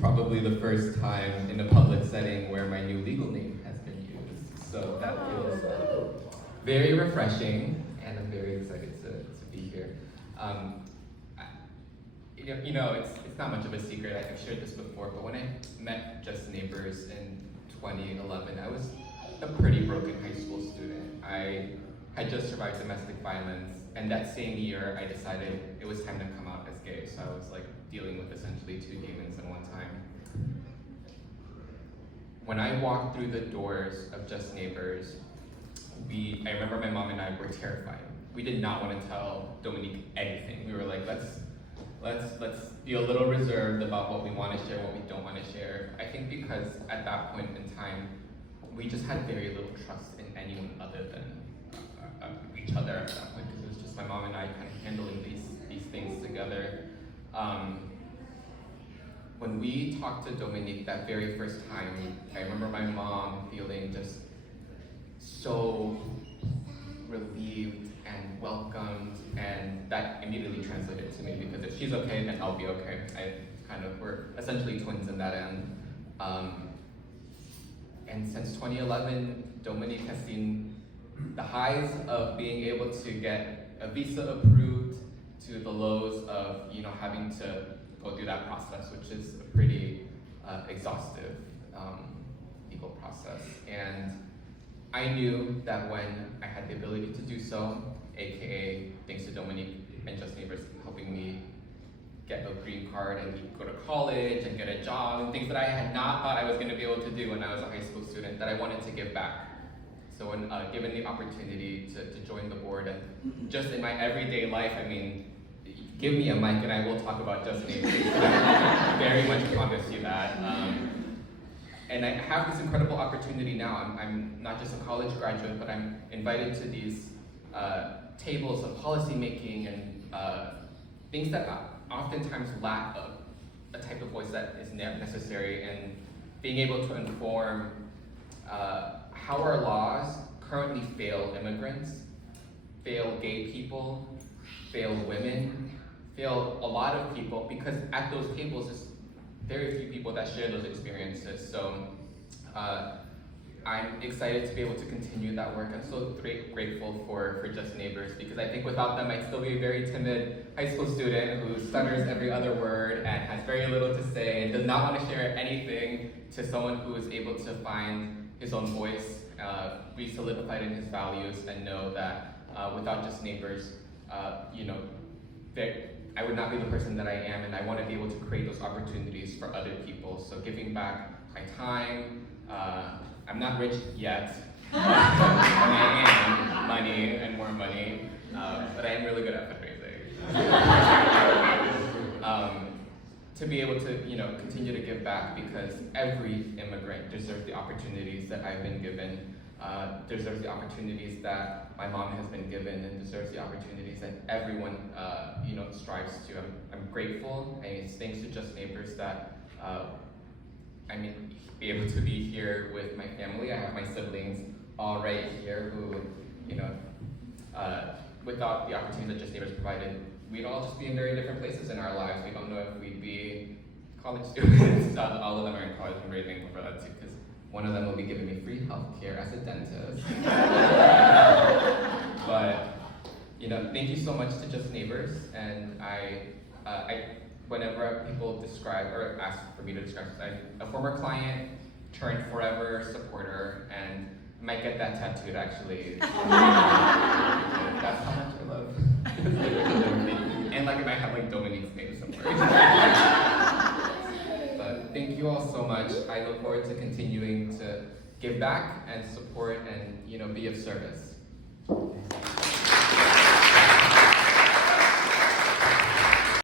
probably the first time in a public setting where my new legal name has been used. So that feels very refreshing, and I'm very excited to be here. It's not much of a secret. I've shared this before, but when I met Just Neighbors in 2011, I was a pretty broken high school student. I had just survived domestic violence, and that same year I decided it was time to come out as gay. So I was like dealing with essentially two demons at one time. When I walked through the doors of Just Neighbors, I remember my mom and I were terrified. We did not want to tell Dominique anything. We were like, let's be a little reserved about what we want to share, what we don't want to share. I think because at that point in time, we just had very little trust in anyone other than each other at that point, because it was just my mom and I kind of handling these things together. When we talked to Dominique that very first time, I remember my mom feeling just so relieved and welcomed, and that immediately translated to me, because if she's okay, then I'll be okay. We're essentially twins in that end. And since 2011, Dominique has seen the highs of being able to get a visa approved to the lows of having to go through that process, which is a pretty exhaustive legal process. And I knew that when I had the ability to do so, aka thanks to Dominique and Just Neighbors helping me get a green card and go to college and get a job and things that I had not thought I was going to be able to do when I was a high school student, that I wanted to give back. So when given the opportunity to join the board, and just in my everyday life, I mean, give me a mic and I will talk about Just Neighbors. I very much promise you that. And I have this incredible opportunity now. I'm not just a college graduate, but I'm invited to these tables of policy making and things that oftentimes lack a type of voice that is necessary, and being able to inform how our laws currently fail immigrants, fail gay people, fail women, fail a lot of people, because at those tables there's very few people that share those experiences. So I'm excited to be able to continue that work. I'm so grateful for Just Neighbors, because I think without them I'd still be a very timid high school student who stutters every other word and has very little to say and does not want to share anything, to someone who is able to find his own voice, be solidified in his values, and know that without Just Neighbors, I would not be the person that I am, and I want to be able to create those opportunities for other people. So giving back my time, I'm not rich yet, I am money and more money, but I am really good at fundraising. To be able to continue to give back, because every immigrant deserves the opportunities that I've been given, deserves the opportunities that my mom has been given, and deserves the opportunities that everyone strives to. I'm grateful, and it's thanks to Just Neighbors that be able to be here with my family. I have my siblings all right here who, without the opportunity that Just Neighbors provided, we'd all just be in very different places in our lives. We don't know if we'd be college students. All of them are in college. I'm very thankful for that too, because one of them will be giving me free healthcare as a dentist. But thank you so much to Just Neighbors, and whenever people describe or ask for me to describe, I'm a former client turned forever supporter, and I might get that tattooed actually. That's how much I love. And I might have Dominique's name somewhere. But thank you all so much. I look forward to continuing to give back and support and be of service.